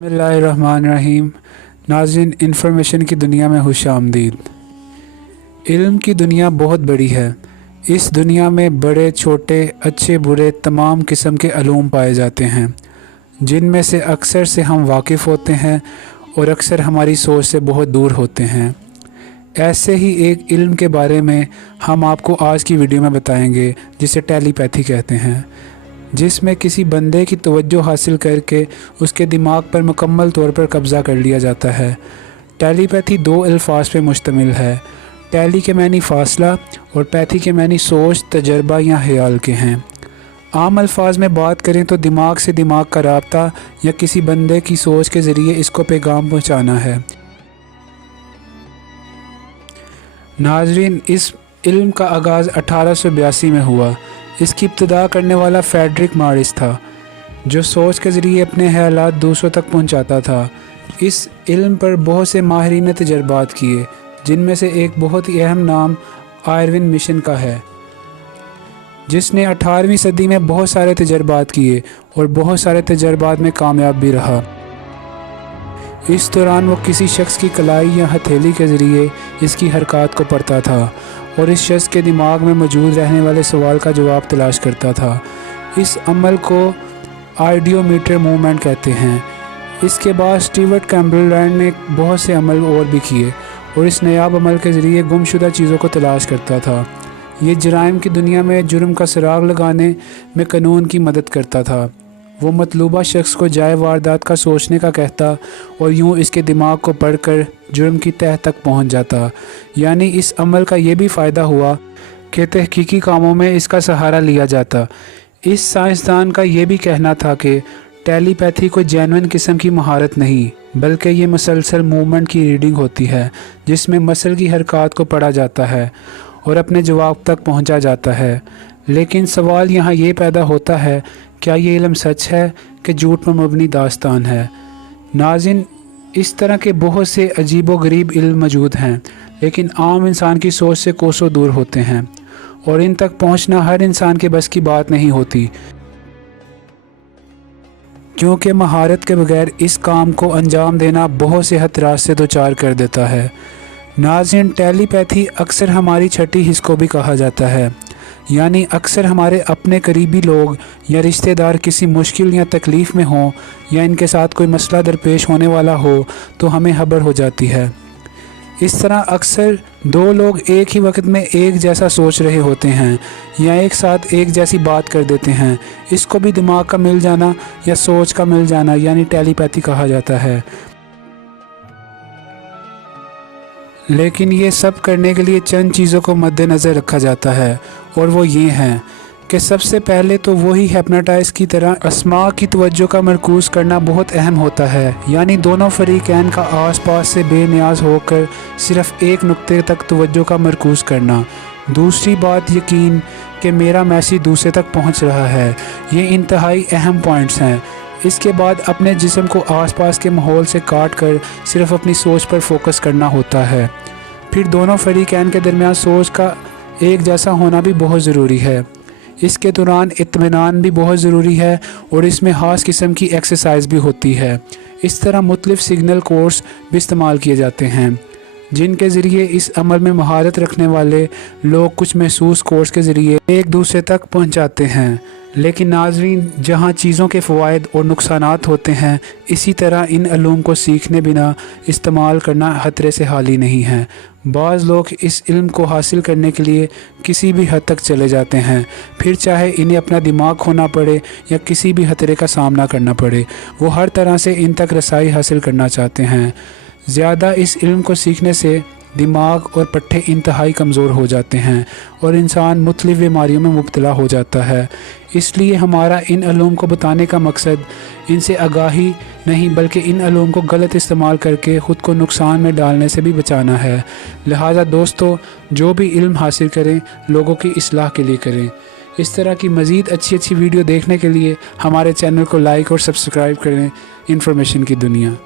बिस्मिल्लाहिर्रहमानिर्रहीम। नाज़रीन, इन्फॉर्मेशन की दुनिया में खुशामदीद। इल्म की दुनिया बहुत बड़ी है। इस दुनिया में बड़े छोटे अच्छे बुरे तमाम किस्म के अलूम पाए जाते हैं, जिनमें से अक्सर से हम वाकिफ़ होते हैं और अक्सर हमारी सोच से बहुत दूर होते हैं। ऐसे ही एक इल्म के बारे में हम आपको आज की वीडियो में बताएंगे, जिसे टेलीपैथी कहते हैं, जिसमें किसी बंदे की तवज्जो हासिल करके उसके दिमाग पर मुकम्मल तौर पर कब्ज़ा कर लिया जाता है। टेलीपैथी दो अल्फाज पर मुश्तमिल है। टेली के मानी फ़ासला और पैथी के मानी सोच, तजर्बा या ख्याल के हैं। आम अल्फाज में बात करें तो दिमाग से दिमाग का राब्ता या किसी बंदे की सोच के ज़रिए इसको पैगाम पहुँचाना है। नाजरीन, इस इल्म का आगाज़ 1882 में हुआ। इसकी इब्तिदा करने वाला फ्रेडरिक मारिस था, जो सोच के ज़रिए अपने ख्यालात दूसरों तक पहुंचाता था। इस इल्म पर बहुत से माहिरीन ने तजर्बात किए, जिनमें से एक बहुत ही अहम नाम आयरविन मिशन का है, जिसने 18वीं सदी में बहुत सारे तजर्बात किए और बहुत सारे तजर्बात में कामयाब भी रहा। इस दौरान वो किसी शख्स की कलाई या हथेली के ज़रिए इसकी हरकत को पढ़ता था और इस शख्स के दिमाग में मौजूद रहने वाले सवाल का जवाब तलाश करता था। इस अमल को आइडियोमीटर मूवमेंट कहते हैं। इसके बाद स्टीवर्ट कैम्बरलैंड ने बहुत से अमल और भी किए और इस नायाब अमल के ज़रिए गुमशुदा चीज़ों को तलाश करता था। ये जराइम की दुनिया में जुर्म का सुराग लगाने में कानून की मदद करता था। वो मतलूबा शख्स को जाए वारदात का सोचने का कहता और यूं इसके दिमाग को पढ़कर जुर्म की तह तक पहुंच जाता। यानी इस अमल का ये भी फ़ायदा हुआ कि तहकीकी कामों में इसका सहारा लिया जाता। इस साइंसदान का ये भी कहना था कि टेलीपैथी कोई जेन्युइन किस्म की महारत नहीं, बल्कि ये मुसलसल मूवमेंट की रीडिंग होती है, जिसमें मसल की हरकत को पढ़ा जाता है और अपने जवाब तक पहुंचा जाता है। लेकिन सवाल यहाँ ये पैदा होता है, क्या ये इल्म सच है कि झूठ पर मबनी दास्तान है? नाज़रीन, इस तरह के बहुत से अजीब व गरीब इल्म मौजूद हैं, लेकिन आम इंसान की सोच से कोसों दूर होते हैं और इन तक पहुंचना हर इंसान के बस की बात नहीं होती, क्योंकि महारत के बगैर इस काम को अंजाम देना बहुत से खतरात से दोचार कर देता है। नाज़रीन, टेलीपैथी अक्सर हमारी छठी हिस्स को भी कहा जाता है। यानी अक्सर हमारे अपने करीबी लोग या रिश्तेदार किसी मुश्किल या तकलीफ़ में हों या इनके साथ कोई मसला दरपेश होने वाला हो तो हमें खबर हो जाती है। इस तरह अक्सर दो लोग एक ही वक्त में एक जैसा सोच रहे होते हैं या एक साथ एक जैसी बात कर देते हैं। इसको भी दिमाग का मिल जाना या सोच का मिल जाना यानी टेलीपैथी कहा जाता है। लेकिन ये सब करने के लिए चंद चीज़ों को मद्देनज़र रखा जाता है, और वो ये हैं कि सबसे पहले तो वही हिप्नोटाइज़ की तरह अस्मा की तवज्जो का मरकूज़ करना बहुत अहम होता है। यानी दोनों फरीकैन का आस पास से बेनियाज होकर सिर्फ़ एक नुक्ते तक तवज्जो का मरकूज़ करना। दूसरी बात, यकीन कि मेरा मैसेज दूसरे तक पहुँच रहा है। ये इंतहाई अहम पॉइंट्स हैं। इसके बाद अपने जिस्म को आसपास के माहौल से काट कर सिर्फ अपनी सोच पर फोकस करना होता है। फिर दोनों फरीकैन के दरमियान सोच का एक जैसा होना भी बहुत ज़रूरी है। इसके दौरान इत्मीनान भी बहुत ज़रूरी है और इसमें ख़ास किस्म की एक्सरसाइज भी होती है। इस तरह मुख्तलिफ़ सिग्नल कोर्स भी इस्तेमाल किए जाते हैं, जिनके ज़रिए इस अमल में महारत रखने वाले लोग कुछ महसूस कोर्स के ज़रिए एक दूसरे तक पहुंचाते हैं। लेकिन नाज़रीन, जहां चीज़ों के फ़वाइद और नुकसानात होते हैं, इसी तरह इन अलूम को सीखने बिना इस्तेमाल करना ख़तरे से खाली नहीं है। बाज़ लोग इस इल्म को हासिल करने के लिए किसी भी हद तक चले जाते हैं, फिर चाहे इन्हें अपना दिमाग खोना पड़े या किसी भी खतरे का सामना करना पड़े, वो हर तरह से इन तक रसाई हासिल करना चाहते हैं। ज़्यादा इस इल्म को सीखने से दिमाग और पट्टे इंतहाई कमज़ोर हो जाते हैं और इंसान मुख्तलिफ़ बीमारियों में मुब्तला हो जाता है। इसलिए हमारा इन अलूम को बताने का मकसद इनसे आगाही नहीं, बल्कि इन अलूम को गलत इस्तेमाल करके ख़ुद को नुकसान में डालने से भी बचाना है। लिहाजा दोस्तों, जो भी इल्म हासिल करें, लोगों की इस्लाह के लिए करें। इस तरह की मज़ीद अच्छी वीडियो देखने के लिए हमारे चैनल को लाइक और सब्सक्राइब करें। इन्फॉर्मेशन की दुनिया।